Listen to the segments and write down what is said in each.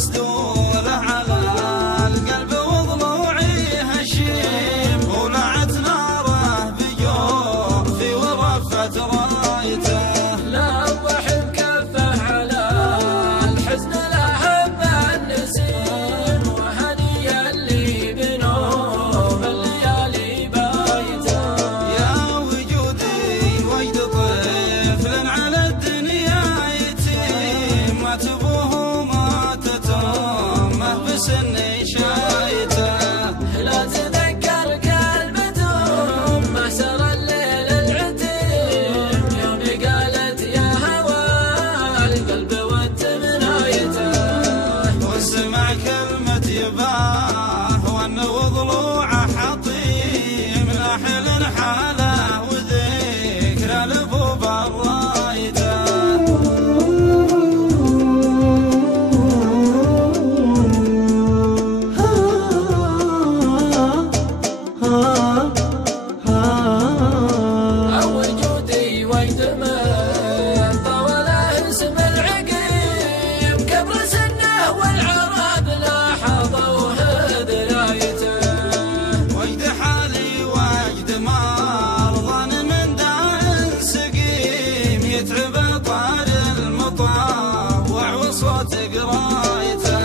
مسدوله على القلب وضلوعي هشيم، ولعت ناره بجوفي ورفت رايته. لوح بكفه على الحزن لهب النسيم، وهنيا اللي بنوم الليالي بايته. يا وجودي وجد طفل على الدنيا يتيم، مات ابوه ماتت امه بسن شايته. لا تذكر قلبة امه سر الليل العتيم، يوم قالت يا هوى القلب وانت منايته. وسمع كلمة يباه وانه وضلوعه حطيم، ناحل حاله وذكرى لابو برايته. وجودي وجد من طوله اسم العقيم، كبر سنه والعرب لاحظوا هدايته. وجد حالي وجد مرضى من داء سقيم، يتعب طار المطاوع وصوت قرايته.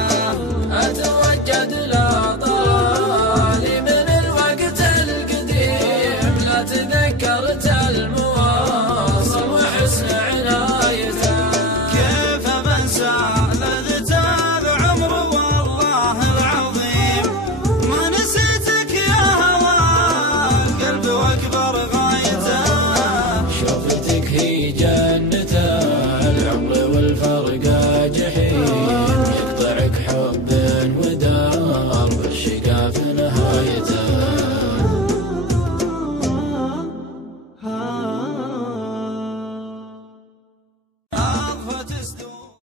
اتوجد لا طالي من الوقت القديم، لا تذكرت المواصل وحسن عنايته. كيف بنسى لذة العمر والله العظيم، ما نسيتك يا هوى القلب واكبر غايته. شوفتك هي